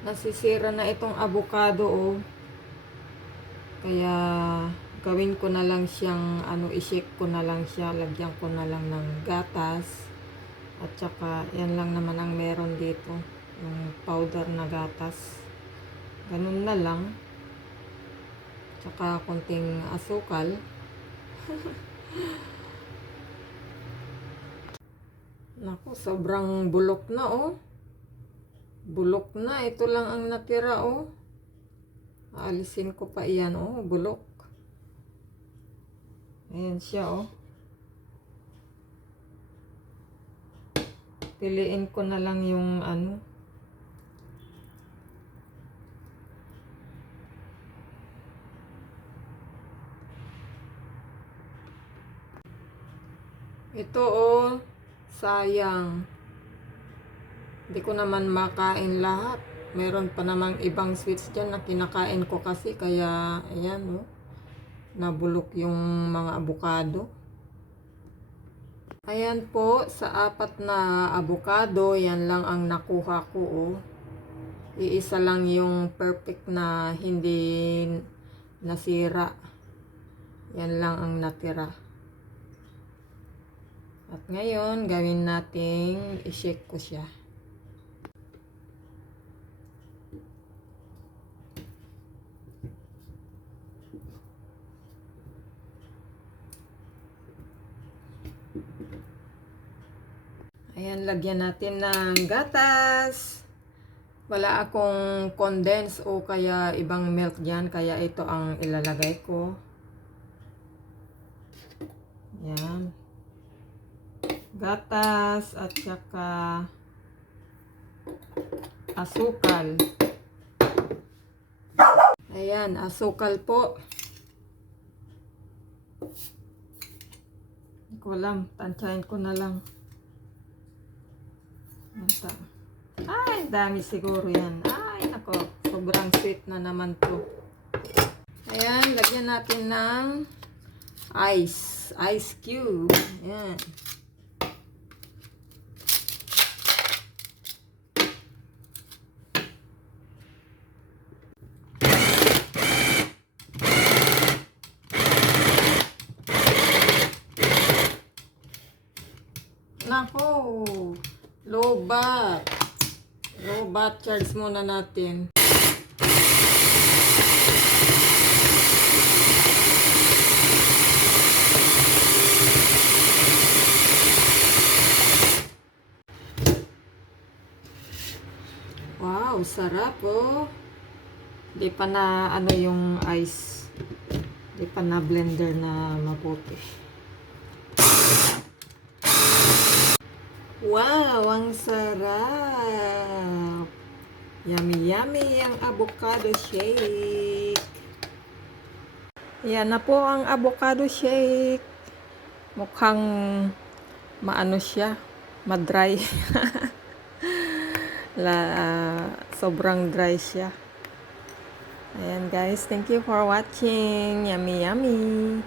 nasisira na itong avocado, oh. Kaya gawin ko na lang siyang i-shake ko na lang siya, lagyan ko na lang ng gatas. At saka yan lang naman ang meron dito, yung powder na gatas. Ganun na lang. Tsaka konting asukal. Naku, sobrang bulok na, oh. Bulok na. Ito lang ang natira, oh. Aalisin ko pa iyan, oh. Bulok. Ayan siya, oh. Piliin ko na lang yung ito, oh. Sayang. Hindi ko naman makain lahat. Meron pa namang ibang sweets dyan na kinakain ko kasi. Kaya, ayan, oh. Nabulok yung mga avocado. Ayan po, sa 4 na avocado, yan lang ang nakuha ko, oh. Iisa lang yung perfect na hindi nasira. Yan lang ang natira. At ngayon, gawin nating i-shake ko siya. Ayan, lagyan natin ng gatas. Wala akong condense o kaya ibang milk dyan, kaya ito ang ilalagay ko. Ayan. Gatas at saka asukal. Ayan, asukal po. Hindi ko alam, tansyahin ko na lang. Ay, dami siguro yan. Ay, nako, sobrang sweet na naman to. Ayan, lagyan natin ng ice cube. Ayan. Nako, low bat charge muna natin. Wow, sarap, oh. Di pa na yung ice, di pa na blender na mabuti. Wow, ang sarap. Yummy, yummy ang avocado shake. Yan na po ang avocado shake. Mukhang maano siya, madry. Sobrang dry siya. Ayan guys, thank you for watching. Yummy, yummy.